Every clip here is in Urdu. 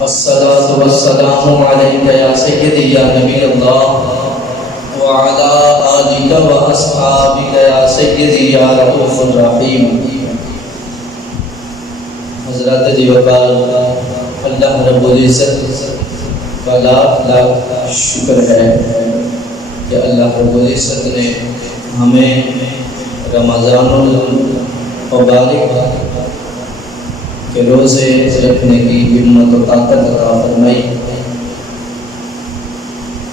الصلاة والسلام عليك يا سيدي يا نبي الله وعلى آلك وأصحابك يا سيدي يا رؤوف الرحيم. حضرات جی وقال اللہ رب العزت کا لاکھ لاکھ شکر ہے کہ اللہ رب العزت نے ہمیں رمضان المبارک کے روزے رکھنے کی ہمت و طاقت عطا فرمائی.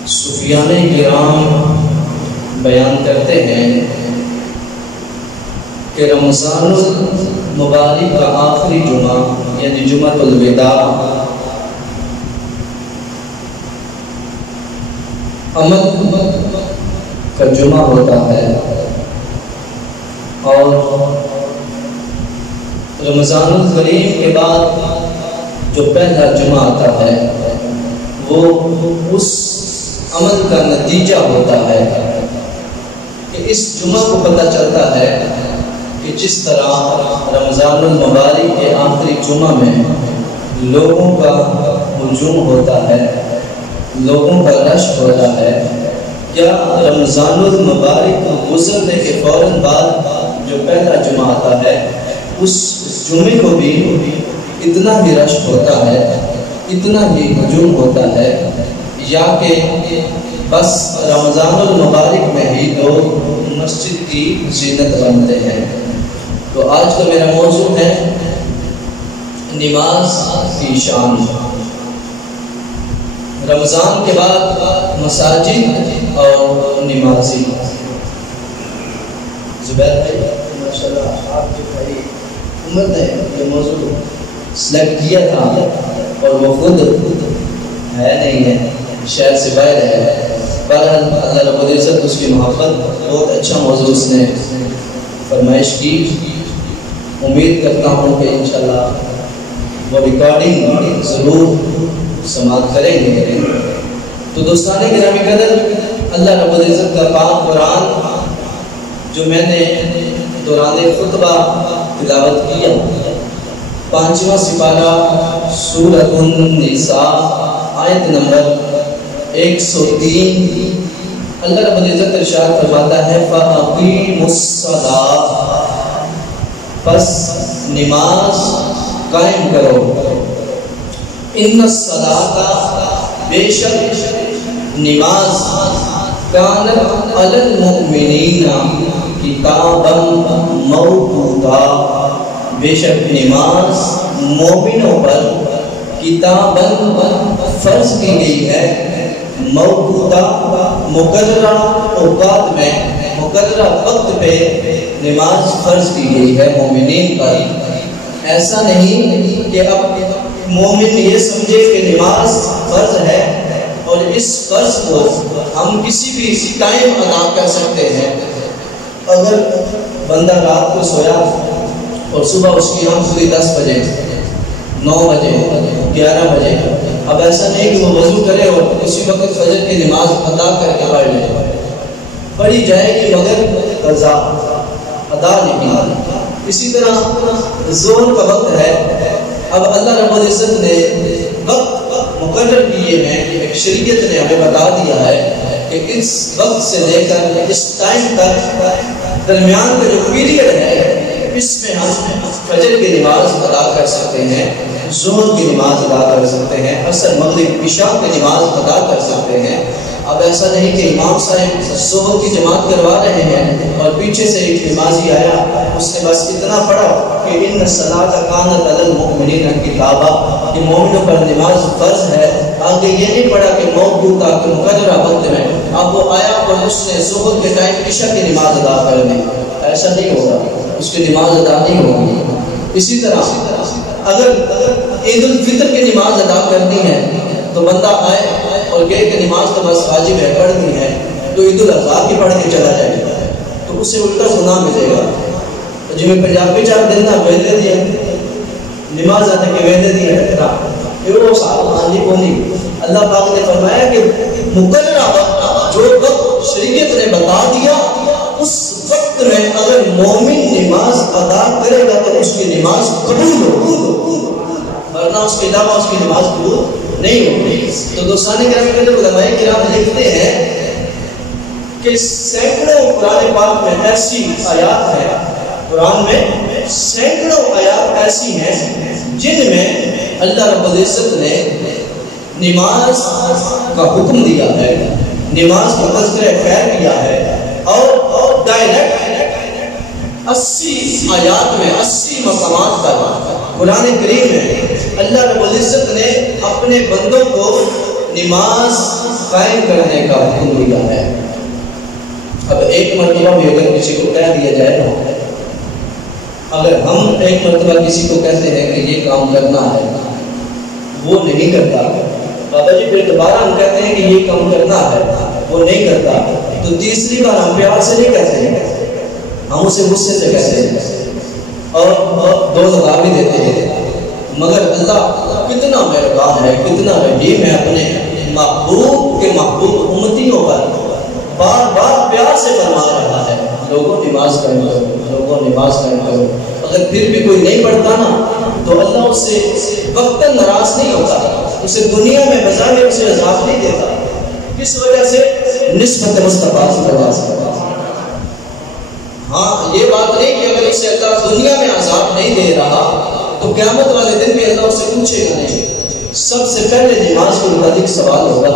صوفیان کرام بیان کرتے ہیں کہ رمضان المبارک کا آخری جمعہ یعنی جمعۃ الوداع عمل کا جمعہ ہوتا ہے اور رمضان الکریم کے بعد جو پہلا جمعہ آتا ہے وہ اس عمل کا نتیجہ ہوتا ہے کہ اس جمعہ کو پتہ چلتا ہے کہ جس طرح رمضان المبارک کے آخری جمعہ میں لوگوں کا ہجوم ہوتا ہے، لوگوں کا رش ہوتا ہے، کیا رمضان المبارک کو گزرنے کے فوراً بعد جو پہلا جمعہ آتا ہے اس جمعے کو بھی اتنا ہی رش ہوتا ہے، اتنا ہی ہجوم ہوتا ہے، یا کہ بس رمضان المبارک میں ہی لوگ مسجد کی زینت بنتے ہیں؟ تو آج کا میرا موضوع ہے نماز کی شان. رمضان کے بعد مساجد اور نمازی. زبیر بھائی ماشاءاللہ آپ جو بھائی عمر نے یہ موضوع سلیکٹ کیا تھا اور وہ خود ہے نہیں ہے، شہر سے باہر ہے، بہرحال اللہ رب العزت اس کی محبت بہت اچھا موضوع اس نے فرمائش کی. امید کرتا ہوں کہ انشاءاللہ وہ ریکارڈنگ ضرور سماعت کریں گے. تو دوستان گرامی قدر، اللہ رب العزت کا پاک قرآن جو میں نے دوران خطبہ تلاوت کیا، 5واں سپارہ سورۃ النساء آیت نمبر 103، اللہ رب العزت ارشاد فرماتا ہے فَأَقِیمُوا الصَّلَاةَ، پس نماز قائم کرو. ان الصلاۃ، بے شک نماز، کانت علی المؤمنین کتابا موقوتا، بے شک نماز مومنوں پر کتابا فرض کی گئی ہے، موقوتا مقررہ اوقات میں، مقررہ وقت پہ نماز فرض کی گئی ہے مومنین پر. ایسا نہیں کہ اب مومن یہ سمجھے کہ نماز فرض ہے اور اس فرض کو ہم کسی بھی ٹائم ادا کر سکتے ہیں. اگر بندہ رات کو سویا اور صبح اس کی آنکھ کھلی 10 بجے، 9 بجے، 11 بجے، اب ایسا نہیں کہ وہ وضو کرے اور اسی وقت فجر کی نماز ادا کر کے پڑھ لے، پڑھی جائے گی مگر قضا ادا نہیں. اسی طرح ظہر کا وقت ہے، اب اللہ رب العزت نے وقت مقرر کیے ہیں، ایک شریعت نے ہمیں بتا دیا ہے کہ اس وقت سے لے کر اس ٹائم تک درمیان کا جو پیریڈ ہے اس میں ہم فجر کی نماز ادا کر سکتے ہیں، ظہر کی نماز ادا کر سکتے ہیں، عصر مغرب عشاء کی نماز ادا کر سکتے ہیں. اب ایسا نہیں کہ امام صاحب ظہر کی جماعت کروا رہے ہیں اور پیچھے سے ایک نمازی آیا، اس نے بس اتنا پڑھا کہ ان الصلاۃ کانت علی المؤمنین کتابا، کہ مومنوں پر نماز فرض ہے. آگے یہ نہیں پڑھا کہ موقوتا کہ مقررہ وقت میں. اب وہ آیا اور اس نے ظہر کے ٹائم عشاء کی نماز ادا کر دی، ایسا نہیں ہوگا، اس کی نماز ادا نہیں ہوگی. اسی طرح اگر عید الفطر کی نماز ادا کرنی ہے تو بندہ آئے اور کہے کہ نماز تو بس واجب ہے، پڑھنی ہے، تو عید الاضحیٰ کی پڑھ کے چلا جائے گا تو اسے الٹا گناہ ملے گا. جی میں پنجابی چاہ دینا ویلے دیا نماز آنے کے ویلے دیا ہے یہ وہ صاحب کو نہیں. اللہ پاک نے فرمایا کہ مقررہ وقت جو وقت شریعت نے بتا دیا اس وقت میں اگر مومن نماز ادا کرے گا تو اس کی نماز قبول ہو. ورنہ اس کے علاوہ اس کی نماز قبول نہیں ہوگی۔ تو دوستان کرام علماء کرام لکھتے ہیں کہ سینکڑوں قرآن پاک میں ایسی آیات ہیں، قرآن میں سینکڑوں آیات ایسی ہیں جن میں اللہ رب العزت نے نماز کا حکم دیا ہے، نماز کا تذکرہ خیر کیا ہے، اور ڈائریکٹ 80 آیات میں 80 مقامات پر قرآن کریم میں اللہ رب العزت نے اپنے بندوں کو نماز قائم کرنے کا حکم دیا ہے۔ اب ایک مرتبہ بھی اگر کسی کو کہہ دیا جائے نا، اگر ہم ایک مرتبہ کسی کو کہتے ہیں کہ یہ کام کرنا ہے، وہ نہیں کرتا، بابا جی پھر دوبارہ ہم کہتے ہیں کہ یہ کام کرنا ہے، وہ نہیں کرتا، تو تیسری بار ہم پیار سے نہیں کہتے ہیں، ہم اسے غصے سے کہتے ہیں اور دو لگا بھی دیتے ہیں۔ مگر اللہ کتنا مہربان ہے، کتنا رحیم ہے، اپنے محبوب کے محبوب امتیوں پر بار بار پیار سے فرما رہا ہے، لوگوں نماز قائم کرو، لوگوں نماز قائم کرو۔ اگر پھر بھی کوئی نہیں پڑھتا نا تو اللہ اس سے وقتاً ناراض نہیں ہوتا، اسے دنیا میں بظاہر اسے عذاب نہیں دیتا۔ کس وجہ سے؟ نسبت مصطفیٰ صلی اللہ علیہ وسلم۔ ہاں یہ بات نہیں کہ اگر اسے اللہ دنیا میں عذاب نہیں دے رہا تو قیامت والے دن بھی اللہ اسے پوچھے گا نہیں۔ سب سے پہلے نماز کے متعلق سوال ہوگا۔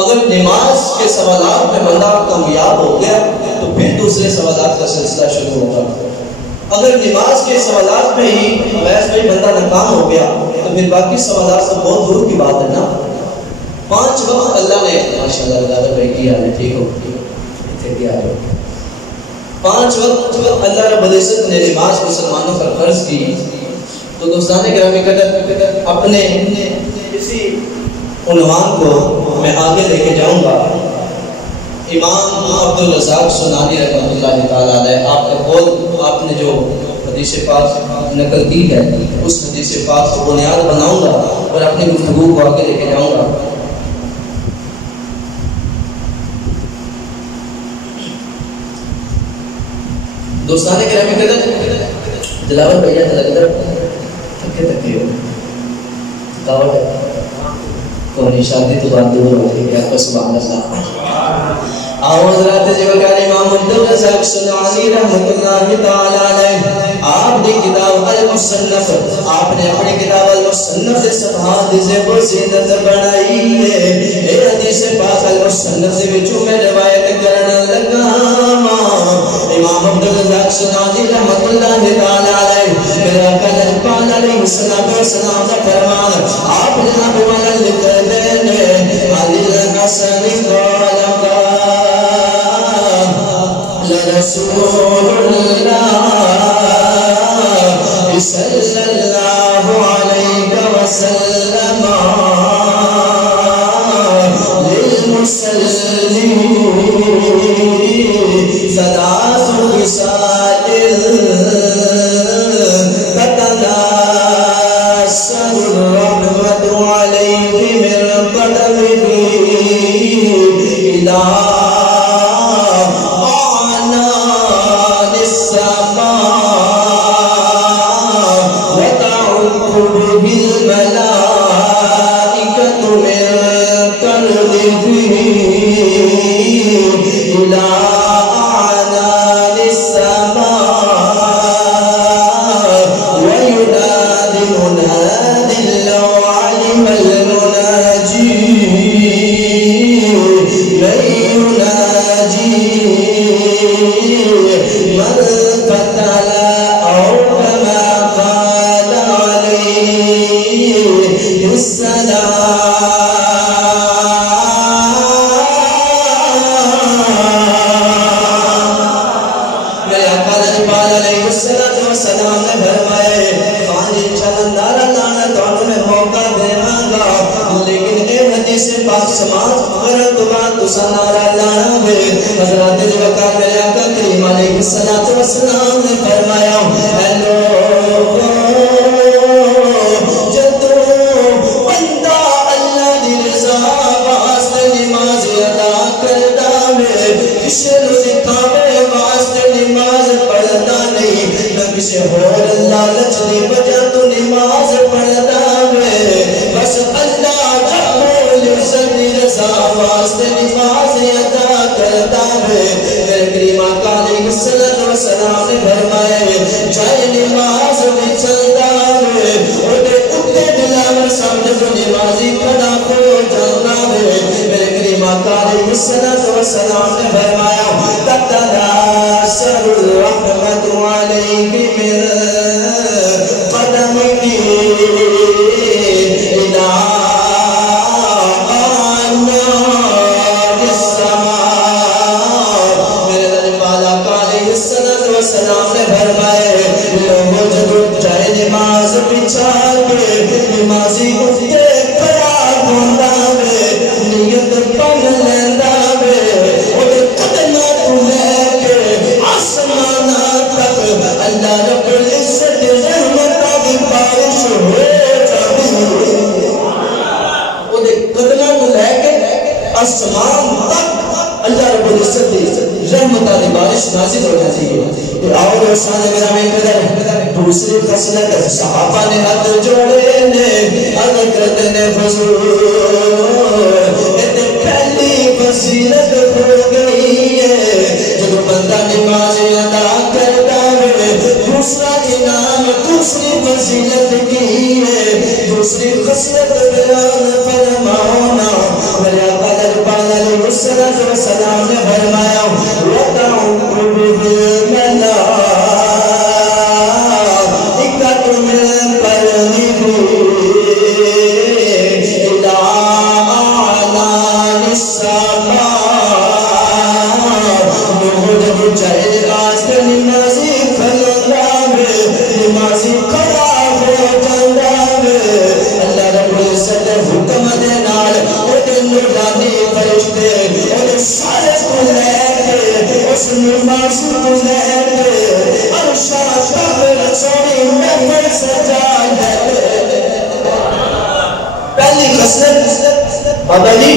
اگر نماز کے سوالات میں بندہ کامیاب ہو گیا تو پھر دوسرے سوالات کا سلسلہ شروع ہوگا۔ اگر نماز کے سوالات میں ہی ویسے ہی بندہ ناکام ہو گیا تو پھر باقی سوالات تو بہت دور کی بات ہے نا۔ 5 وقت اللہ نے ماشاءاللہ اللہ بھائی کیا ہے، ٹھیک ہو اتنے کیا ہے، 5 وقت اللہ رب العزت نے نماز مسلمانوں پر فرض کی۔ تو دوستان گرامی قدر اپنے اسی عنوان کو میں آگے لے کے جاؤں گا۔ امام عبدالرزاق سنانی رحمۃ اللہ تعالیٰ علیہ، آپ کا قول آپ نے جو حدیث پاک نقل کی ہے اس حدیث پاک کو بنیاد بناؤں گا اور اپنی گفتگو کو آگے لے کے جاؤں گا۔ دوستان گرامی قدر دلاور بھیا ادھر تھکے تھکے ہو، تھکاوٹ ہے کوئی شادی تو بات دور ہو گئی ہے، سبحان اللہ۔ آؤ حضرات جوکار امام عبدالرزاق سنانی رحمۃ اللہ تعالی علیہ، آپ نے کتاب المصنف، آپ نے اپنی کتاب المصنف سے صفحات سے بزینت بنائی ہے۔ اے حدیث پاک المصنف سے بچوں میں روایت کرنا لگا، امام عبدالرزاق سنانی رحمۃ اللہ تعالی علیہ میرا قدر پاک علیہ السلام کا فرمان، آپ جناب والا لکھ دینے علی الحسن قال رسول اللہ صلی اللہ علیہ وسلم للمسلمین ثلاث خصال تتناثر الرحمة علیہ من قدمه الى لالچ دی وجہ تو نماز پڑھتا سلام واسطے نماز ادا کرتا ہے میرے کریم آقا علیہ السلام نے فرمایا چاہے نماز بھی چلتا ہے اٹھے اٹھے دلاور سامنے جو نمازی کھڑا ہو جانا ہے میرے کریم آقا علیہ السلام نے فرمایا تتناثر الرحمت علیہ من قدمه الى سلام نے فرمائے لوگوں جب چاہے نماز بچھا کے نمازی اٹھتے کھڑا ہوتا ہے نیت پڑھ لینا ہے اور قدمہ تو لے کے آسمانہ تک اللہ رب العزت رحمتہ کی بارش ہو جاتی اور قدمہ تو لے کے آسمان تک اللہ رب العزت رحمتہ کی بارش نازل ہو جاتی ہے اور رسول گرامی قدر دوسری خصلت صحابہ نے ہاتھ جوڑے نے عرض کرتے نے حضور پہلی فضیلت ہو گئی ہے جب بندہ نماز ادا کرتا ہے دوسرا انعام دوسری فضیلت کی ہے دوسری خصلت بیان فرماؤنا میرے آقا دربار علیہ السلام نے فرمایا وَتَعُوْدُ بِالْمَلَائِكَةِ مِنْ قَرْنِهِ إِلَىٰ أَعْلَانِ السَّمَاءِ لوگوں جب چاہے آج کے نمازی کھڑا ہے نمازی کھڑا ہو جاتا ہے اللہ رب العزت حکم دے نال اُن نورانی فرشتے اور سارے کو لے کے اس نمازی کو لے کے عرشہ تک رسولی محفل سجا ہے پہلی خصلت بابا جی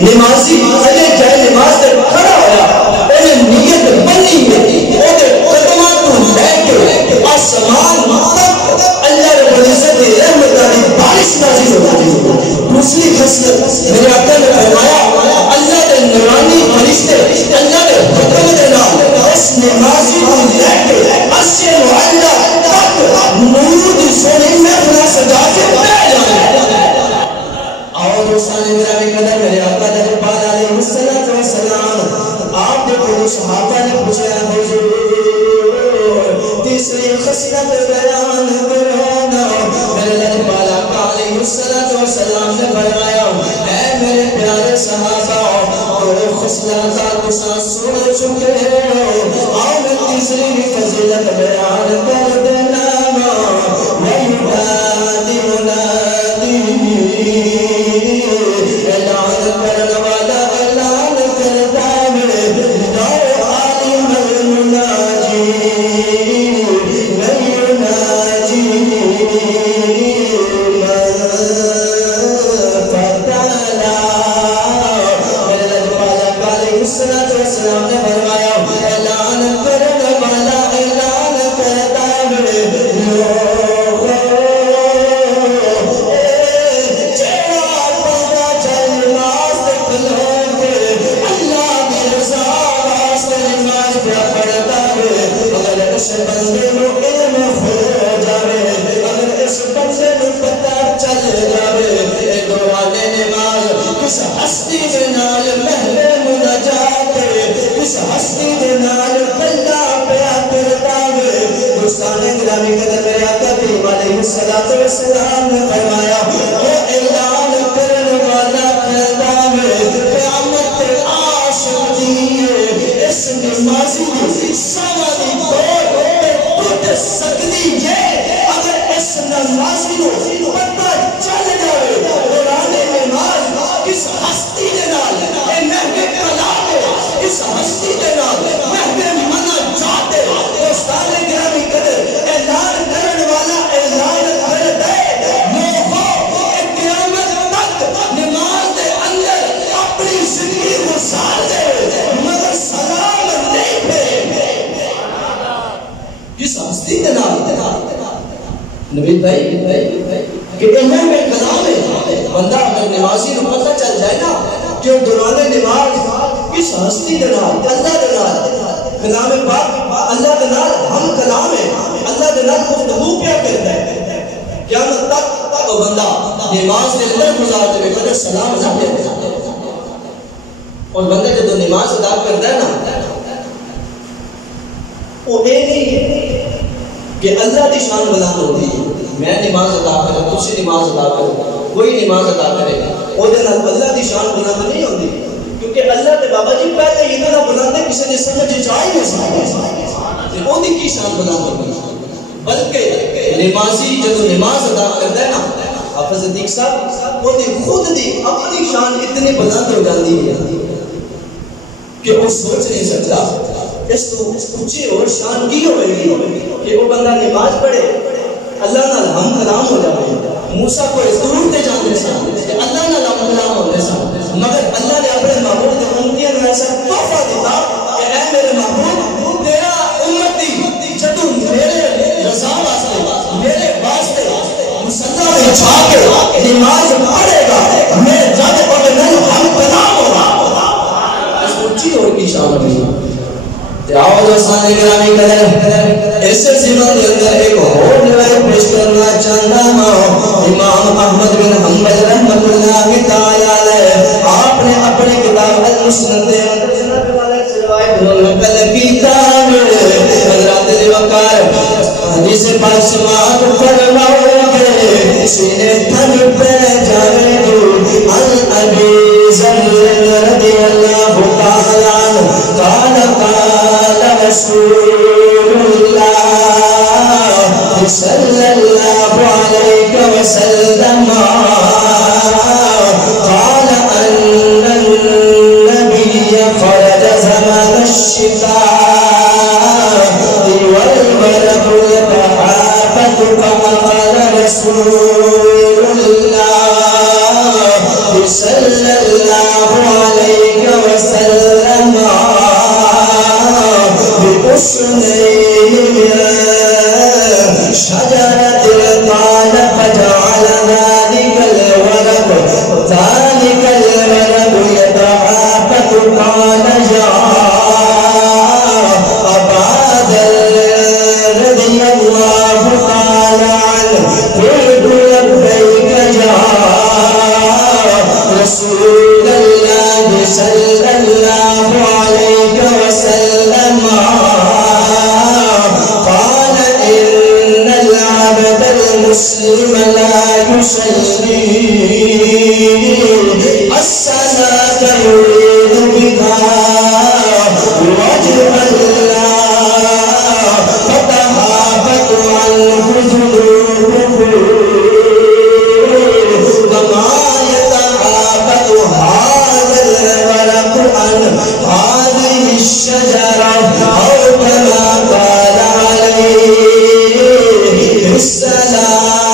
نمازی اگر جائے نماز سے کھڑا ہوا انہیں نیت بنی ہے انہیں قدمات کو لے کے آسمان تک اللہ رب العزت رحمتہ کی بارش نازل ہو جاتی ہے دوسری خصلت میرے آقا نے فرمایا اللہ کے نورانی فرشتے اللہ کے حکم دے نال اس نمازی کو لے کے عرش معلی تک نور کی سونی محفل سجا کے بیٹھ جاتے اور دوستان گرامی قدر میرے آقا دربار علیہ السلام آپ دیکھو صحابہ نے پوچھا حضور تیسری خصلت بیان کرونا میرے دربار آقا علیہ السلام نے فرمایا اے میرے پیارے صحابہ دو خصلت کا سن چکے ہو آؤ میں تیسری فضیلت بیان کر دینا وَيُنَادِي مُنَادِي اعلان کرنے والا اعلان کرتا ہے دعو عالم المناجی من يناجی من فتالا میرے لجبالا علیہ السلام نے فرمایا اعلان کرنے والا اعلان کرتا ہے السلام نے فرمایا وہ اعلان کرنے والا کہتا ہے قیامت عاشق دیئے اس نمازی کی سواری ٹوٹ سکتی ہے اگر اس نمازی کو پتہ چل جائے قرآن نماز اس ہستی دنال اے مہبے کلام اس ہستی دنال مہبے منع جاتے دوستان گرامی قدر اعلان کرنے والا اعلان نبی بھائی کہ امام کلام ہے بندہ اگر نمازی کو پتہ چل جائے ہے نا کہ دوران نماز کس ہستی کے نال اللہ کے نال کلام پاک اللہ کے نال ہم کلام ہے اللہ کے نال گفتگو کیا کرتا ہے قیامت تک وہ بندہ نماز کے اندر گزار دے کبھی سلام نہ دے اور بندہ جو نماز ادا کرتا ہے نا وہ یہ نہیں ہے کہ اللہ کی شان بلند ہوتی ہے میں نماز ادا کروں تسی نماز ادا کرو کوئی نماز ادا کرے وہ اللہ کی شان بلند نہیں ہوتی کیونکہ اللہ کے بابا جی پہلے ہی اتنا بلند ہے کسی نے سمجھ چاہی نہیں سکتا وہ کی شان بلند ہوتی بلکہ نمازی جب نماز ادا کرتا ہے نا حافظ صدیق صاحب وہ خود دی اپنی شان اتنی بلند ہو جاتی ہے کہ وہ سوچ نہیں سکتا اس تو اونچی اور شان کی ہوئے گی کہ وہ بندہ نماز پڑھے اللہ نال ہم کلام ہو جائے موسیٰ کو اس دور تے جانے سان کہ اللہ نال ہم کلام ہونے سان مگر اللہ نے اپنے محبوب نے امتیاں میں ایسا تحفہ دیتا کہ اے میرے محبوب تیرا امتی جدو میرے رضا واسطے میرے واسطے مسلح میں چھا کے نماز پڑھے گا میں جانے پڑھے نہیں ہم کلام ہوگا اس اونچی اور کی شان ہوگی آؤ دوستان گرامی قدر اس سلسلے کے اندر ایک اور روایت پیش کرنا چاہتا ہوں امام احمد بن حنبل رحمۃ اللہ تعالی علیہ آپ نے اپنے کتاب المسند کے اندر جناب والے سے روایت نقل کیتا حضرات وقار حدیث پاک سماعت فرماؤ گے سینے تھن پہ جانے دو عن ابی ذر رضی اللہ تعالی عنہ قال رسول اللہ صلی اللہ علیہ وسلم قال ان النبی خرج زمان الشتاء والبرد يتحافظ فقال رسول اللہ صلی اللہ علیہ وسلم شجرة قال فجعل ذلك الولد يتعافت قال جاء أبا ذر رضي الله تعالى عنه قلت لبيك جاء رسول الله صلى الله عليه وسلم قال إن العبد المسلم لا يصلي الصلاة يريد بها وجه الله فتهافت عنه ذنوبه وما يتهافت هذا الورق عن هذه الشجرة أو كما قال عليه السلام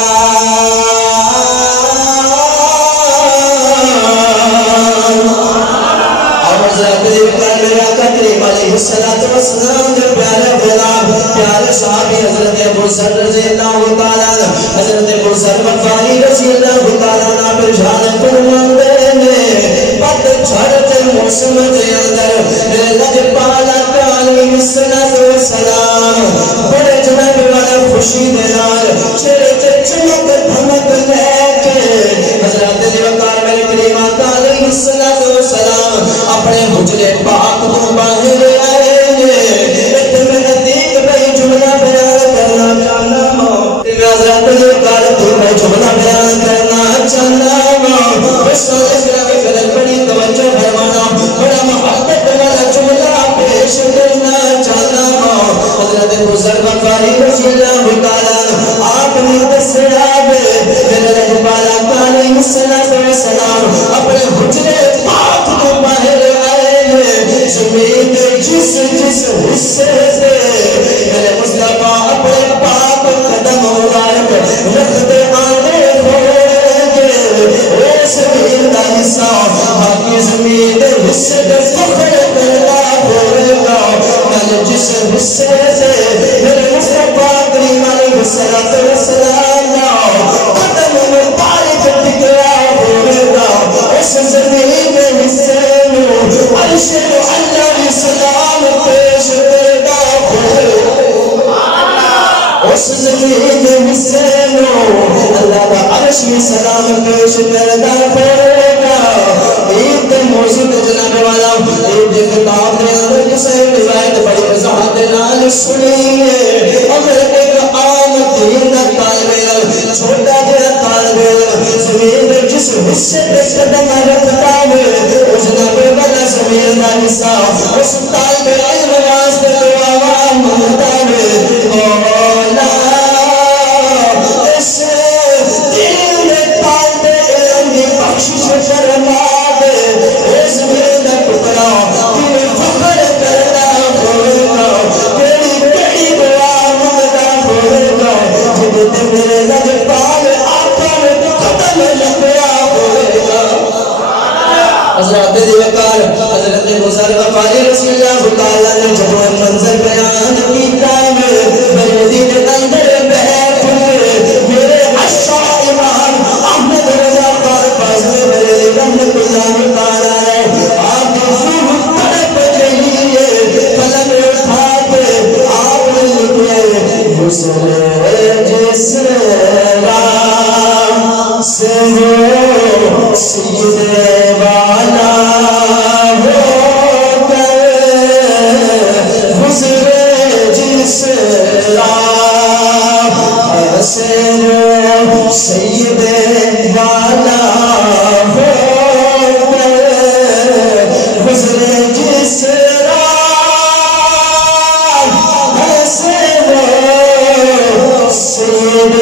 پیارے صحابی حضرت ابو ذر رضی اللہ تعالیٰ حضرت ابو ذر غفاری رضی اللہ تعالیٰ برجان فرماندے نے پت جھڑت موسم دے اندر لج پالا علیہ السلام بڑے جناب والا خوشی دے نال چہرے تے چمک دھمک لے کے حضرت وقار میرے کریم علیہ السلام اپنے حجرے پاک تو باہر آئے جملہ بیان کرنا چاہنا ہوں حضرت وقار میں جملہ بیان کرنا چاہنا ہوں بڑی توجہ فرمانا بڑا محبت میں سلام پیش کردہ پڑے گا. عید موضوع جناب والا عید خطاب دے اندر کسے روایت بڑی وضاحت نال سنیے. اگر ایک عام دین کا طالب علم چھوٹا جہا طالب علم زمین دے جس حصے پہ قدم رکھتا ہے اس جناب والا زمین کا حصہ اس طالب علم واسطے دعا مانگتا ہے. مولا اس دین طالب علم کی بخشش فرما دے. اس زمین کا ٹکڑا دل فخر کرتا ہوگا کیڑی کیڑی دعا مانگتا ہوگا جب میرے لجپال آقا نے قدم لگیا ہوگا. حضرت دیوکار حضرت مظہر غفاری رضی اللہ تعالیٰ نے جب وہ منظر بیان کیتا ہے میرے دل اندر بیٹھ میرے عشاق امام احمد رضا خان فاضل میرے رحمت اللہ تعالیٰ ہے آپ روح تڑپ رہی ہے قلم اٹھا کے آپ نے لکھے حسن جس راہ سے ہو سید والا ہو کر گزرے جس راہ سے ہو سید والا ہو کر گزرے جس راہ سے ہو سید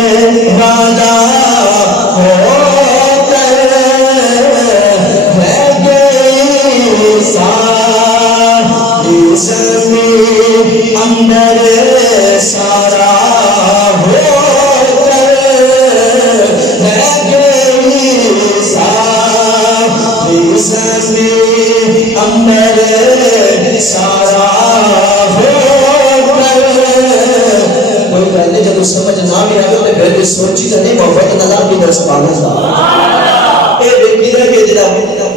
والا ہو اندر سارا ہو کر ہے گئی ساری زمین اندر سارا ہو کر. کوئی گل نہیں جب سمجھ نہ بھی آئے تو پھر بھی سوچی تو نہیں محبت نظام کی درس پانا تھا. یہ دیکھی رہے کہ جب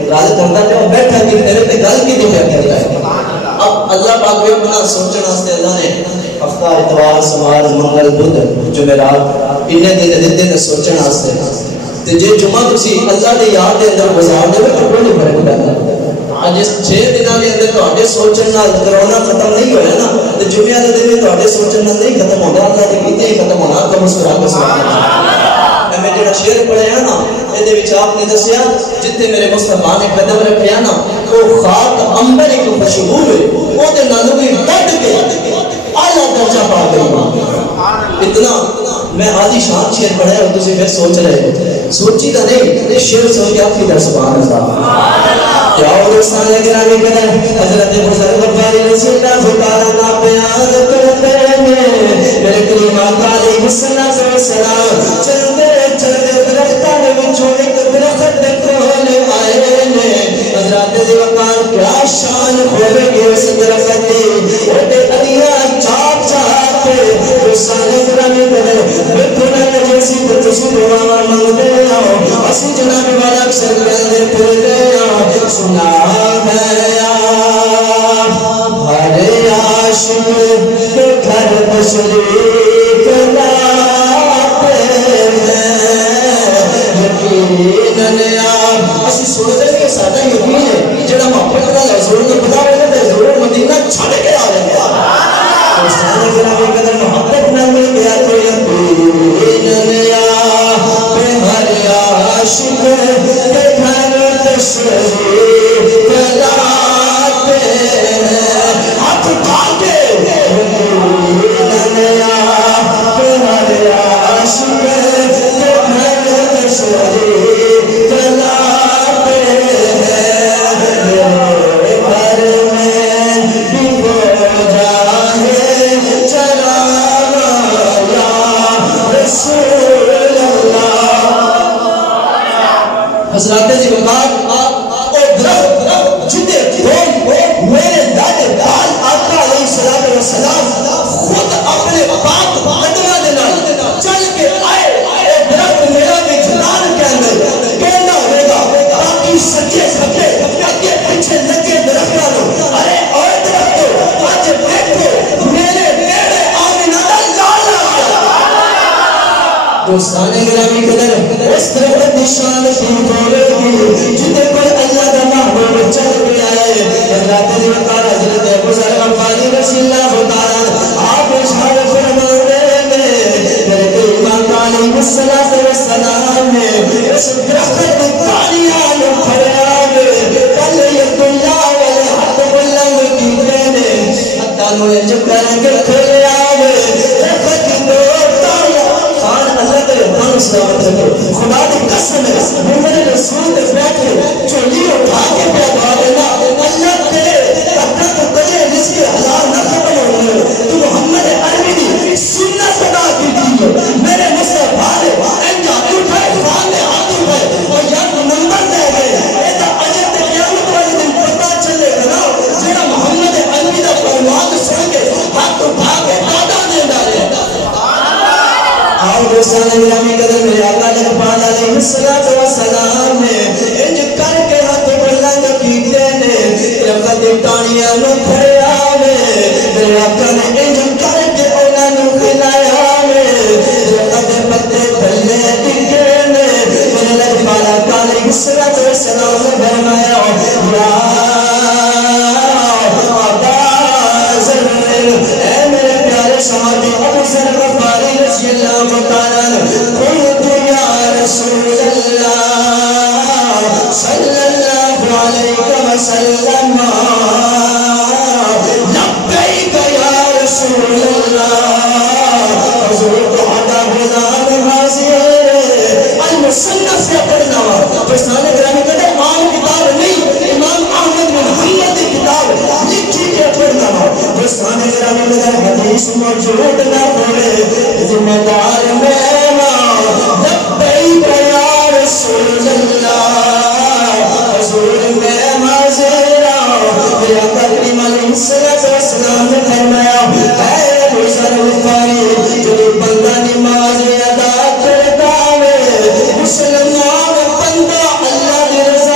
گل کرتا ہے بیٹھا کہ میرے پہ گل کی دکھا کرتا ہے. اب اللہ پاک بھی اپنا سوچنا سے اللہ نے ہفتہ اتوار سمار منگل بدھ جمعرات انہیں دن دیتے نے سوچنا سے تے جے جمعہ تسی اللہ دی یاد دے اندر گزار دے تو کوئی نہیں فرق پڑتا. اج 6 دنوں دے اندر تواڈے سوچن نال کرونا ختم نہیں ہویا نا تے جمعہ دے دن تواڈے سوچن نال نہیں ختم ہوندا اللہ دے کیتے ہی ختم ہونا. تو مسکرا کے سبحان اللہ. میں جڑا شعر پڑھیا نا اے وچ آپ نے دسیا جتنے میرے مصطفیٰ نے قدم رکھیا نا وہ خاک انبر ایک خوشبو ہے وہ دے نالوں بھی بڑھ کے اعلیٰ درجہ پا گئی. اتنا میں آدھی شان شعر پڑھا اور تسی پھر سوچ رہے ہو سوچی تو نہیں شعر سن کے آپ کی در سبحان اللہ. جاؤ دوستان گرامی قدر حضرت بزرگ غفاری رضی اللہ تعالیٰ کا بیان کرتے ہیں میرے کریم آقا علیہ السلام چلتے چلتے درختوں میں بچوں ایک درخت کھولے آئے نے. حضرت دیوکار کیا شان کھولے گی اس درخت کی اوٹے علیہ چاپ چاہتے دوستان گرامی قدر بکھنا جیسی بچوں دعا مانگتے ہو اسی جناب والا اکثر کرنے پھرتے ہو. سنا ہے ہر عاشق کے گھر تشریف لاتے ہیں یقیناً آپ اسی سوچتے ہیں کہ سادہ یقین ہے جڑا محبت کا حضور نے پتا ہوئے تھے ضرور مدینہ چھڑ کے آ رہے ہیں. دوستان گرامی قدر محبت نہ مل گیا تو یقیناً آپ ہر عاشق کے گھر تشریف لاتے ہیں. ہاتھ پاتے یقیناً آپ ہر عاشق کے گھر تشریف لاتے ہیں. میرے گھر میں بھی ہو جائے چراغ یا رسول اللہ. حضرات جی بات جتنے میرے دادے دال آقا علیہ السلام خود اپنے پاک قدمہ دینا چل کے آئے اے درخت میرا بھی جلال کے اندر کہنا ہوئے گا باقی سچے سکے اگے پیچھے لگے درختہ لو ارے اور درختو آج دیکھو میرے میرے آمینہ دا لالا. دوستان گرامی قدر اس شان کی بولے گی جتے کوئی اللہ کا محبوب چل کے آئے اللہ تیری وقار حضرت ابو ذر غفاری رضی اللہ تعالیٰ آپ اشار فرماتے ہیں میرے امام علیہ السلام نے اس درخت تاریان فریاد کل یہ دنیا والے حد بلند کی دینے حتانوں نے جب کریں کے کھلے آگے درخت کی دو تاریان خان اللہ تیرے بھانو سلامت رکھے خدا دی قسم ہے میرے رسول دے بیٹھے چولی اٹھا کے پیدا دینا اللہ تیرے اپنا تو تجھے جس کے ہزار نہ ختم ہوئے تو محمد عربی دی سنت ادا کی دی میرے مصطفیٰ نے انجا اٹھائے خان نے ہاتھ اٹھائے اور یک نمبر دے گئے ایتا عجب قیامت والی دن پتا چلے گا جینا محمد عربی دا فرمان سن کے ہاتھ اٹھا کے دادا دے ڈالے آؤ دوستان گرامی قدر میرے آقا جنبال علیہ السلام نے انج کر کے ہاتھ بلند کیتے نے رفت ٹانیاں نو کھڑے آوے میرے آقا نے انج کر کے اونا نو کھلایا آوے رفت پتے پھلے ٹکے نے میرے جنبال علیہ السلام نے فرمایا یا اے میرے پیارے صحابی ابو ذر غفاری رضی اللہ تعالیٰ قلت یا رسول اللہ صلی اللہ علیہ وسلم لبیک یا رسول اللہ حضور تو عدا بلان حاضر المصنف کا پڑھنا ہوا پرسانے گرامی کہتے ہیں عام کتاب نہیں امام احمد بن حنبل کی کتاب لکھی کے پڑھنا ہوا پرسانے گرامی کہتے ہیں حدیث موجود نہ ہوئے ذمہ دار میرا لبیک یا رسول اللہ حضور میں حاضر میرے آقا کریم علیہ السلام نے فرمایا اے ابو ذر غفاری جو بندہ نماز ادا کرتا ہے مسلمان بندہ اللہ کی رضا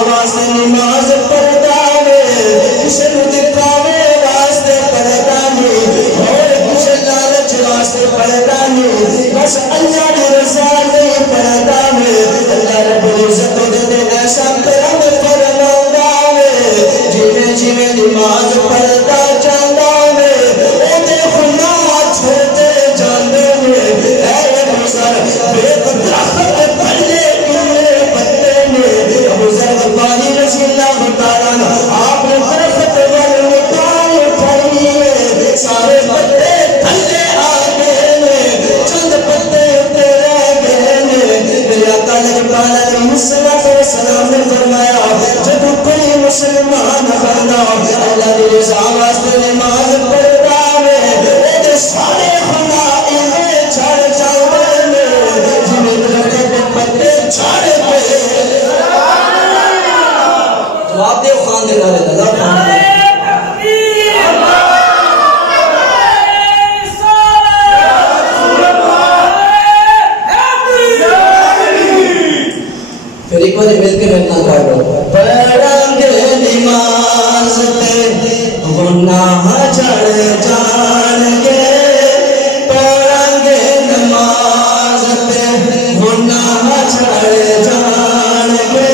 واسطے نماز پڑھتا ہے کسی نو دکھاوے واسطے پڑھتا نہیں اور کسی لالچ واسطے پڑھتا نہیں بس اللہ کی رضا نہیں پڑھتا ہے اللہ رب العزت دے ایسا کرم فرماتا ہے جویں نماز پڑھتا جاتا ہے او دے گناہ چھوٹے جاندے ہیں اے ابو ذر بے درخت پھلے کنے پتے نے ابو ذر غفاری رضی اللہ تعالیٰ آپ نے درخت والے اٹھائی ہے سارے پتے پھلے آگے نے چند پتے اتے رہ گئے نے میرے آقا جنبال علیہ السلام نے فرمایا جب کوئی مسلمان بندہ اللہ کی رضا واسطے نماز پڑھتا ہے تے سارے گناہ انہیں چھڑ جاندے نے جویں درخت دے پتے جھڑ پے جواب دے خان دے نعرے لگا پھر ایک بار مل کے بیٹھنا پڑھو پڑھیں گے نماز تے گناہ جھڑ جان گے پڑھیں گے نماز تے گناہ جھڑ جان گے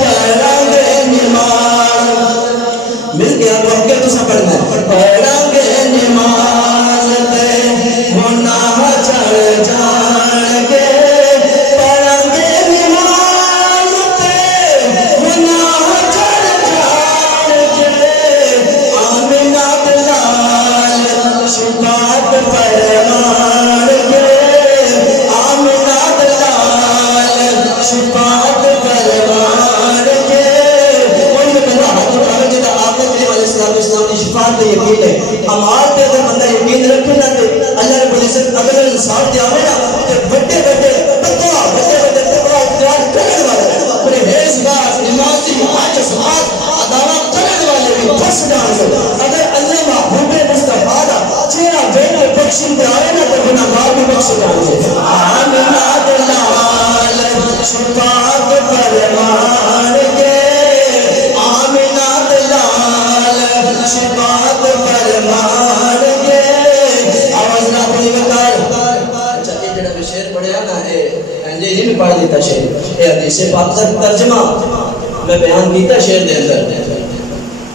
پڑھیں گے نماز مل گیا تو اب کیا تسا پڑھنا ہے پڑھیں گے نماز تے گناہ جھڑ جان گے پڑھیں گے نماز تے شعر پڑھیا نا انجے ہی میں پڑھ دیتا شعر اے حدیث پاک کا ترجمہ میں بیان کیتا شعر دے اندر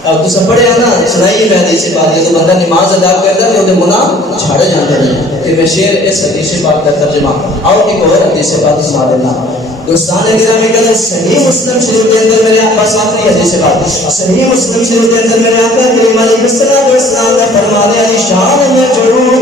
اب تو سب پڑھے نا سنائیے میں حدیث پاک ہے تو بندہ نماز ادا کرتا ہے تو گناہ چھاڑے جاتے ہیں کہ میں شعر اس حدیث پاک کا ترجمہ آؤ ایک اور حدیث پاک سنا دینا دوستان گرامی کہتے صحیح مسلم شریف کے اندر میرے آقا صاحب حدیث پاک صحیح مسلم شریف کے اندر میرے آقا کریم علیہ السلام نے فرمایا علی شان میں جرود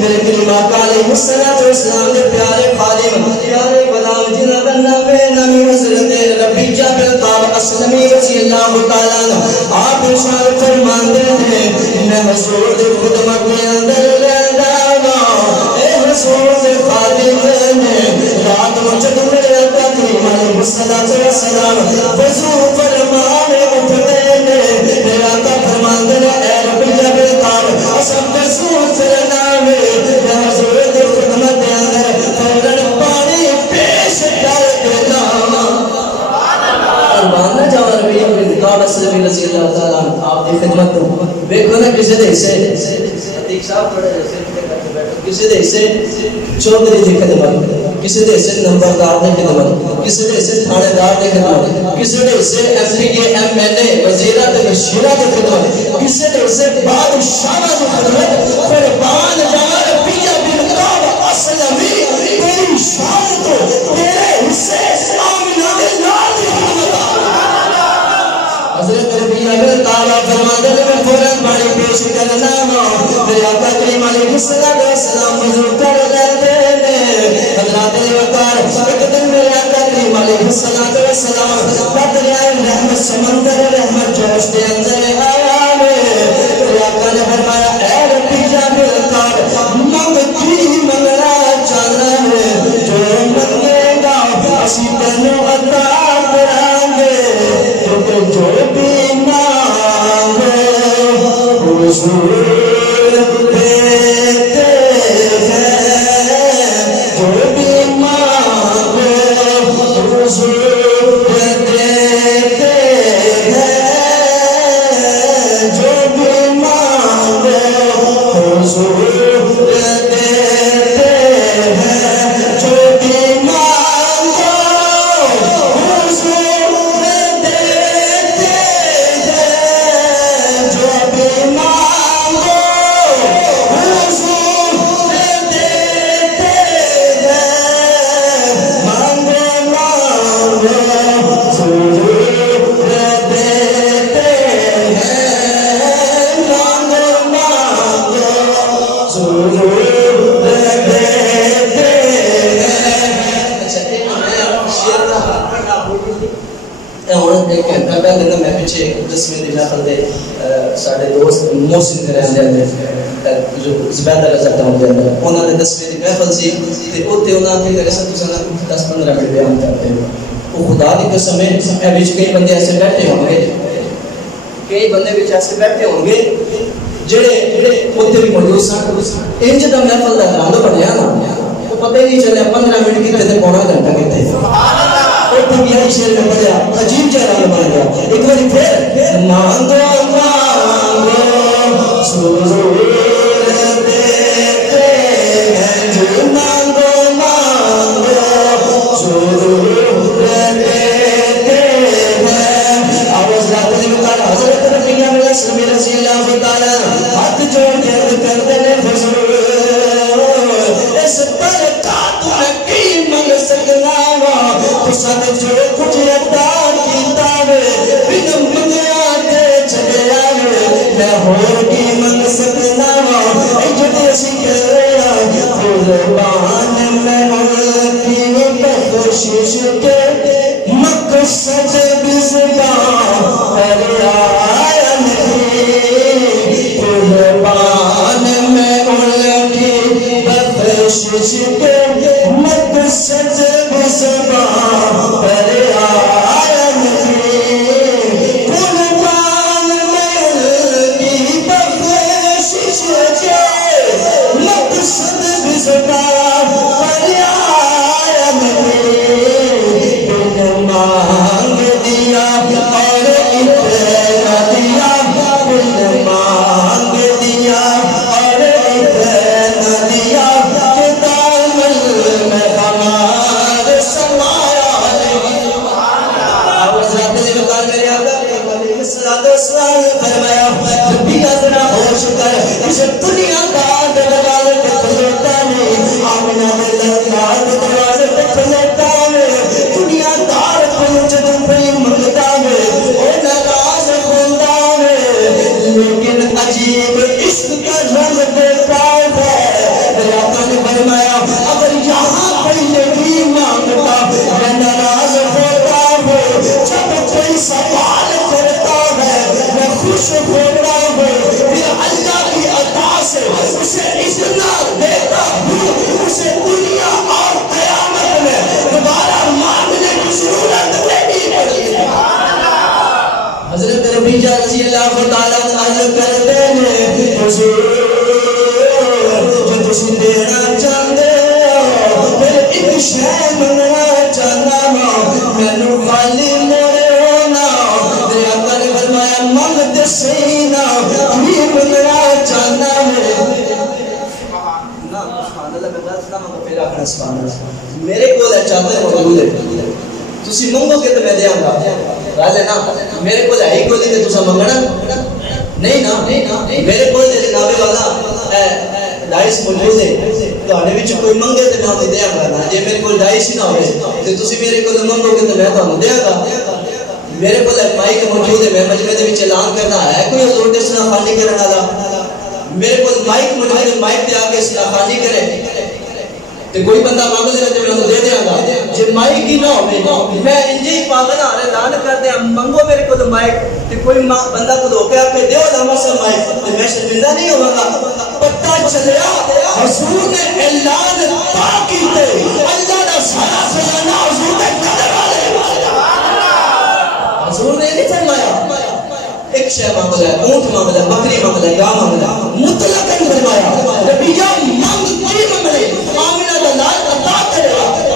میرے کریم آقا علیہ السلام نے پیارے خادم پیارے غلام جنہاں کا نام ہے نامی حضرت ربیعہ بن کعب اسلمی رضی اللہ تعالیٰ عنہ آپ ارشاد فرماتے ہیں میں حضور دے خدمت کے اندر رہتا ہوں اے حضور دے خادم نے رات مجھے میرے آقا کریم علیہ السلام وضو فرمانے اٹھتے ہیں میرے آقا فرماتے ہیں اے ربیعہ بن کعب اسب وضو فرنا میں حضور دے خدمت کے اندر فوراً پانی پیش کر دیتا قربان جاوا ربیعہ بن کعب اسلمی رضی اللہ تعالیٰ آپ کی خدمت کو دیکھو نا کسی دے سے عتیق صاحب پڑھے کسی دے سے چودھری کی خدمت کسی دے سے نمبردار کی خدمت کسی دے سے تھانے دار کی خدمت کسی دے سے ایم پی کے ایم ایل اے وزیرہ تے مشیرہ کی خدمت کسی دے سے بادشاہ کی خدمت قربان جاوا ربیعہ بن کعب اسلمی تیری شان کو تیرے حصے آمینہ دے نال کی خدمت حضرت ربیعہ بن کعب فرماتے ہیں میں فوراً بڑی پیش کرنا میرے آقا کریم علیہ السلام حضور کر لیتے ہیں حضرات وقار ایک دن میرے آقا کریم علیہ السلام بدریائے رحمت سمندر رحمت جوش دے اندر آیا میرے آقا نے فرمایا اے ربیعہ بن کعب منگتی منگنا چاہنا ہے جو منگے گا اسی تینوں عطا کریں گے کیونکہ جو بھی مانگے حضور دیتے ہیں جو بھی مانگے حضور دیتے ہیں جو بھی مانگے حضور دیتے ہیں جو بھی مانگے حضور دیتے ہیں جو بھی مانگے حضور دیتے ہیں مانگے مانگے حضور دیتے ہیں مانگے مانگے حضور دیتے ہیں اچھا ایک میں شیر ایک گھنٹہ پہلے میں پیچھے 10ویں دن محفل دے ساڈے دوست محسن دے رہندے جو زبیدہ رضا ٹاؤن دے اندر انہاں نے 10ویں دن محفل سی تے اوتے انہاں نے میرے ساتھ 10-15 منٹ بیان کرتے ہیں وہ خدا کی قسم ہے اے وچ کئی بندے ایسے بیٹھے ہوں گے کئی بندے وچ ایسے بیٹھے ہوں گے جڑے اوتے بھی موجود سن انج دا محفل دا اعلان بنیا نا تو پتہ ہی نہیں چلیا 15 منٹ کتے تے پونا گھنٹہ کتے سبحان اللہ اور تو یہ شعر میں پڑھیا عجیب چہرہ بن گیا ایک بار پھر مانگو مانگو حضور دیتے ہیں جو مانگو مانگو حضور دیتے ہیں آواز لاتے ہیں مقال حضرت ربیعہ بن اسلمی رضی اللہ تعالیٰ ہاتھ جوڑ کے عرض کرتے ہیں حضور اس برکات میں کی منگ سکنا تو ساتھ جو کچھ عطا کیتا ہے بن منگیا دے چلے آئے میں ہور کی منگ سکنا اے جدی اسی کہہ رہا قربان میں ان کی بخشش کے مقصد بزبا پر آیا نہیں قربان میں ان کی بخشش کے مقصد بزبا پر آیا نہیں قربان میں ان کی بخشش کے مقصد بزبا پر آیا نہیں بن مانگ دیا رضی اللہ تعالیٰ عنہ کرتے ہیں حضور جو تسی دینا چاہتے ہو پھر ایک شے منگنا چاہنا میں نو خالی موڑے ہونا میرے آقا نے فرمایا منگتے صحیح نہ امیر منگنا چاہنا میرے کو چاہتے موجود ہے تسی منگو کہ تو میں دیا گا گل ہے نا میرے کو ہے کوئی نہیں تو منگنا نہیں نا میرے کو ناوے والا ڈائس موجود ہے تواڈے وچ کوئی منگے تے میں دیا گا نا جے میرے کو ڈائس ہی نہ ہوے تے تسی میرے کو منگو کہ تو میں تانوں دیا گا میرے کو مائک موجود ہے میں مجمع دے وچ اعلان کرنا ہے کوئی حضور دے سنا خالی کرن والا میرے کو مائک موجود ہے مائک تے آ کے سنا خالی کرے تے کوئی بندہ مانگ لے تے میں دے دیاں گا جے مائک ہی نہ ہوے میں انجی پاگل آ رہا اعلان کر دے منگو میرے کو مائک تے کوئی بندہ کو دھوکے آ کے دیو لاما سا مائک تے میں شرمندہ نہیں ہوواں گا پتہ چلیا حضور نے اعلان تا کیتے اللہ دا سارا خزانہ حضور دے قدر والے حضور نے نہیں فرمایا ایک شے مانگ لے اونٹ مانگ لے بکری مانگ لے گاں مانگ لے مطلق فرمایا نبی جان مانگ کی مانگ لے آمنہ دا لال عطا کرے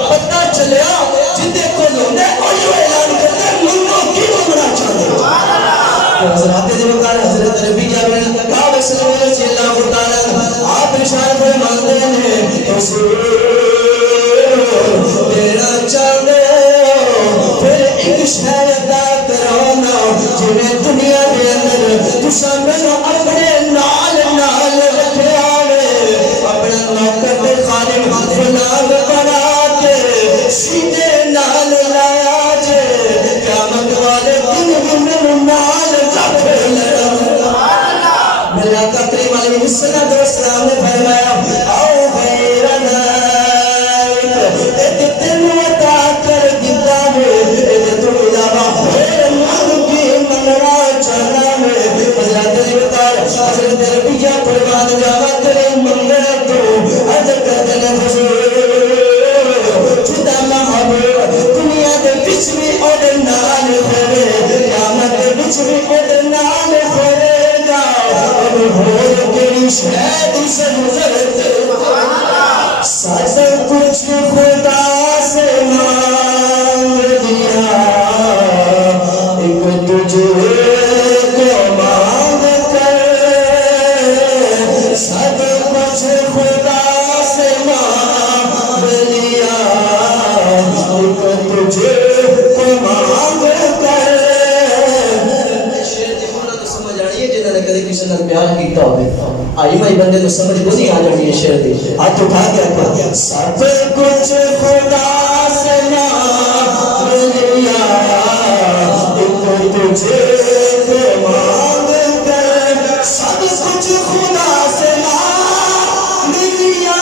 پتہ چلیا جندے کو ہوندے اوہی اعلان کرتے منگو کی منگنا چاہتے حضرات دے وقار حضرت نبی جان کعب صلی اللہ تعالی آپ ارشاد فرماتے ہیں حضور دینا چاہتے ہو پھر ایک شے عطا کرو نا جنہیں دنیا دے اندر تساں مینوں اپنے نال نال رکھیا وے اپنا نوکر تے خادم غلام بنا کے سیدھے نال لایا جے قیامت والے دن بھی مینوں نال رکھ لینا میرے آقا کریم علیہ الصلوۃ والسلام نے فرمایا او غیرنا ایک تینوں عطا کر دیتا ہے تو علاوہ خیر مانگ کی منگنا چاہنا ہے حضرت حضرت ربیہ قربان جاوا تیرے منگے تو عرض کر دے حضور جدا محبوب دنیا دے وچ بھی اودے نال ہوے قیامت دے وچ بھی اودے نال ہوے گا ہور کیڑی شے دی ضرورت سب کچھ خدا سے مانگ لیا ایک تجھے کو مانگ کر سب کچھ خدا سے مانگ لیا ایک تجھے کو مانگ کر شیر دی بولا تو سمجھ آنی ہے جنہوں نے کدے کسی نے پیار کیتا ہوئے آئی مائی بندے تو سمجھ کو نہیں آ جانی ہے شیر دی ہاتھ اٹھا کے سب کچھ خدا سے مانگ لیا ایک تجھے کو مانگ کر سب کچھ خدا سے مانگ لیا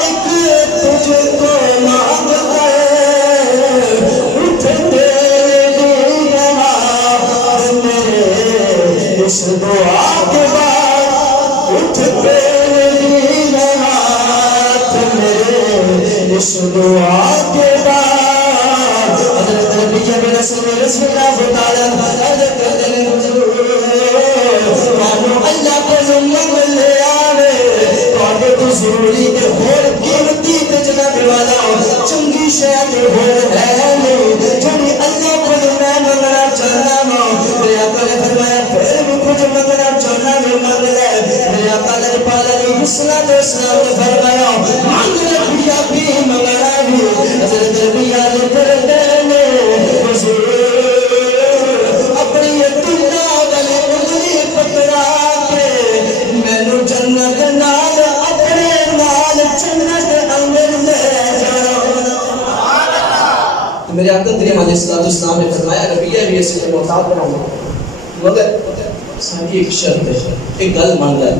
ایک تجھے کو مانگ کر اٹھتے اس دعا کے بعد اٹھتے اس دعا کے بعد حضرت نبی جب رسول اللہ تعالی حضرت کرتے ہیں مانو اللہ کو منگ لے آوے تواڈے تو ضروری تے ہور قیمتی تے جناب والا چنگی شے تے ہور ہے نہیں جڑی اللہ کو میں منگنا چاہنا وا میرے آقا نے فرمایا پھر بھی کچھ منگنا چاہنا میں منگ لے میرے آقا نے پالا علیہ الصلوۃ والسلام نے فرمایا مانگ لے بھیا بھی منگنا بھی حضرت نبی علیہ السلام نے حضور اپنی دنیا والی انگلی پکڑا کے مینوں جنت نال اپنے نال جنت اندر لے جانا میرے آقا کریم علیہ السلام نے فرمایا نبی بھی اس کو محتاط بناؤں مگر ساری ایک شرط ہے ایک گل مان لے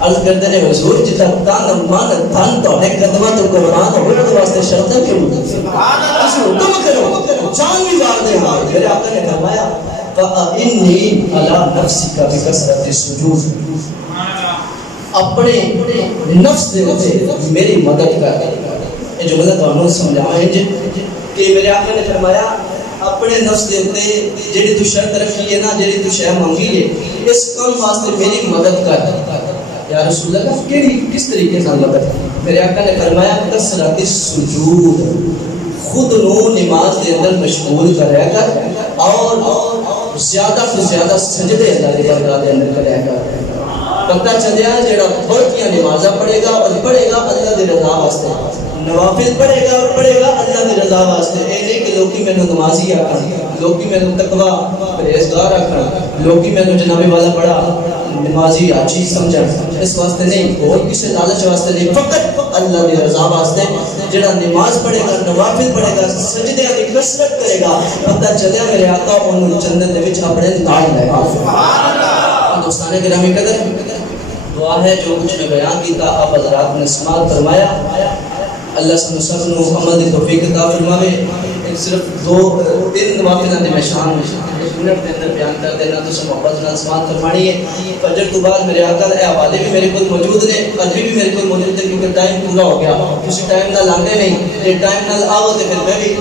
عرض کرتے ہیں حضور جتا تان مان تھن تو ایک قدمہ تو قربان ہو تو واسطے شرط کیوں اس حکم کرو جان بھی وار دے میرے آقا نے فرمایا فإنی علی نفسک بکثرت السجود اپنے نفس دے اوپر میری مدد کر یہ جملہ تو انہوں سمجھا ہے کہ میرے آقا نے فرمایا اپنے نفس دے اوتے جڑی تو شرط رکھی ہے نا جڑی تو شے مانگی ہے اس کام واسطے میری مدد کر یا رسول اللہ کیڑی کس طریقے سے مدد میرے آقا نے فرمایا کثرت السجود خود نو نماز دے اندر مشغول کریا کر اور زیادہ سے زیادہ سجدے اللہ دی بارگاہ دے اندر کریا کر پتہ چلیا جڑا تھوڑیاں نمازاں پڑھے گا اور پڑھے گا اللہ دی رضا واسطے نوافل پڑھے گا اور پڑھے گا اللہ دی رضا واسطے اے نہیں کہ لوکی مینوں نمازی آکھن لوکی مینوں تقوی پرہیزگار آکھن لوکی مینوں جناب والا پڑھا نمازی حاجی سمجھن اس واسطے نہیں اور کسی لالچ واسطے نہیں فقط اللہ دی رضا واسطے جڑا نماز پڑھے گا نوافل پڑھے گا سجدے کی کثرت کرے گا پتہ چلیا میرے آقا اونوں جنت دے وچ اپنے نال لے گا سبحان اللہ دوستان گرامی قدر دعا ہے جو کچھ میں بیان کیتا آپ حضرات نے سماعت فرمایا اللہ سب نو عمل دی توفیق عطا فرماوے صرف دو تین نوافلاں دے میں شان ایک منٹ کے اندر بیان کر دینا تو سب محبت نال سماعت فرمانی ہے فجر تو بعد میرے آقا دے حوالے بھی میرے کو موجود نے ابھی بھی میرے کو موجود ہے کیونکہ ٹائم پورا ہو گیا کسی ٹائم نال آندے نہیں تے ٹائم نال آو تے پھر میں بھی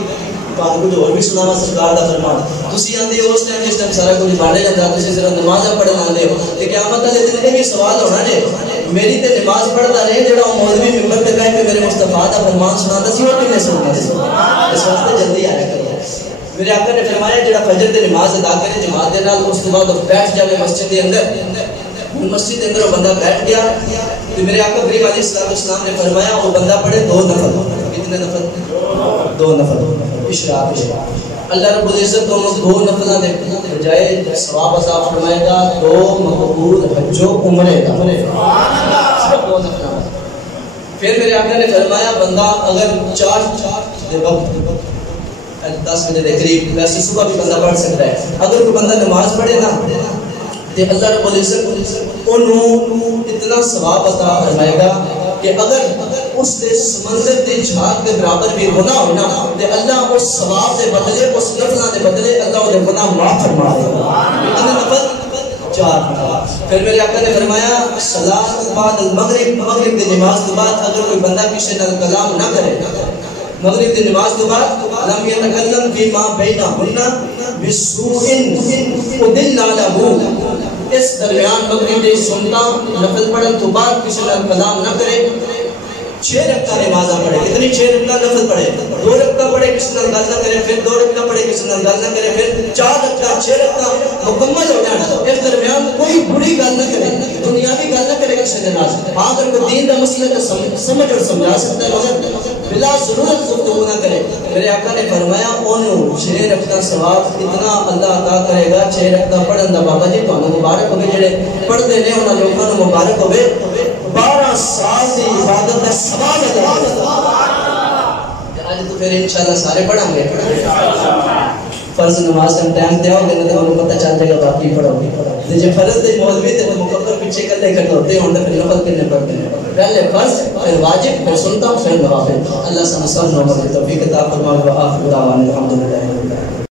کچھ اور بھی سناوا سرکار دا فرمان تسی آندے ہو اس ٹائم جس ٹائم سارا کچھ باڑے جاندا تسی صرف نماز پڑھن آندے ہو تے قیامت والے دن یہ بھی سوال ہونا جے میری تے نماز پڑھدا رہے جڑا مولوی منبر تے بیٹھ کے میرے مصطفی دا فرمان سناتا سی اور کنے سنتا سی اس واسطے جلدی آیا کرو میرے آقا نے فرمایا جڑا فجر تے نماز ادا کرے جماعت دے نال اس کے بعد بیٹھ جاوے مسجد دے اندر مسجد کے اندر وہ بندہ بیٹھ گیا تو میرے آقا کریم علیہ السلام نے فرمایا وہ بندہ پڑھے 2 نفل کتنے نفل 2 نفل اشراق اللہ رب العزت تو 2 نفلوں دے بجائے ثواب عطا فرمائے گا 2 مقبول حج و عمرے کا سبحان اللہ 2 نفل پھر میرے آقا نے فرمایا بندہ اگر 4 دے وقت 10 بجے دے قریب ویسے صبح بھی بندہ پڑھ سکتا ہے اگر کوئی بندہ نماز پڑھے نا تے اللہ رب العزت انہوں اتنا ثواب عطا فرمائے گا کہ اگر اس دے سمندر دے جھاگ کے برابر بھی گناہ ہونا تے اللہ اس ثواب دے بدلے اس نفلہ دے بدلے اللہ دے گناہ معاف فرما دے گا کتنے نفل 4 پھر میرے آقا نے فرمایا صلاۃ بعد المغرب مغرب دی نماز کے بعد اگر کوئی بندہ کسی نال کلام نہ کرے مغرب دی نماز کے بعد لم يتکلم فيما بینہن بسوء ادل له اس درمیان مغرب دی سنتا نفل پڑھن تو بعد کسی نال کلام نہ کرے 6 رکعت نماز پڑھے کتنی 6 رکعت نفل پڑھے 2 رکعت پڑھے کسی نال گل نہ کرے پھر 2 رکعت پڑھے کسی نال گل نہ کرے پھر 4 رکعت 6 رکعت مکمل ہو جانا اس درمیان کوئی بری گل نہ کرے دنیاوی گل نہ کرے کسی دے نال اگر کوئی دین دا مسئلہ سمجھ اور سمجھا سکتا ہے مگر بلا ضرورت گفتگو نہ کرے میرے آقا نے فرمایا اونوں 6 رکعت ثواب اتنا اللہ عطا کرے گا 6 رکعت پڑھن دا بابا جی تانوں مبارک ہوے جڑے پڑھدے نے انہاں لوکاں نوں مبارک ہوے 12 سال دی عبادت دا ثواب عطا آج تو پھر انشاءاللہ سارے پڑھیں گے فرض نماز کا ٹائم تے آؤ گے تو انہوں پتہ چل جائے گا باقی پڑھو گے جب فرض دے مولوی تے مکبر پیچھے کلے کھڑوتے ہوں تو پھر نفل کرنے پڑتے ہیں پہلے فرض پھر واجب پھر سنتا پھر نوافل اللہ سب نو توفیق عطا فرمائے وآخر دعوانا الحمدللہ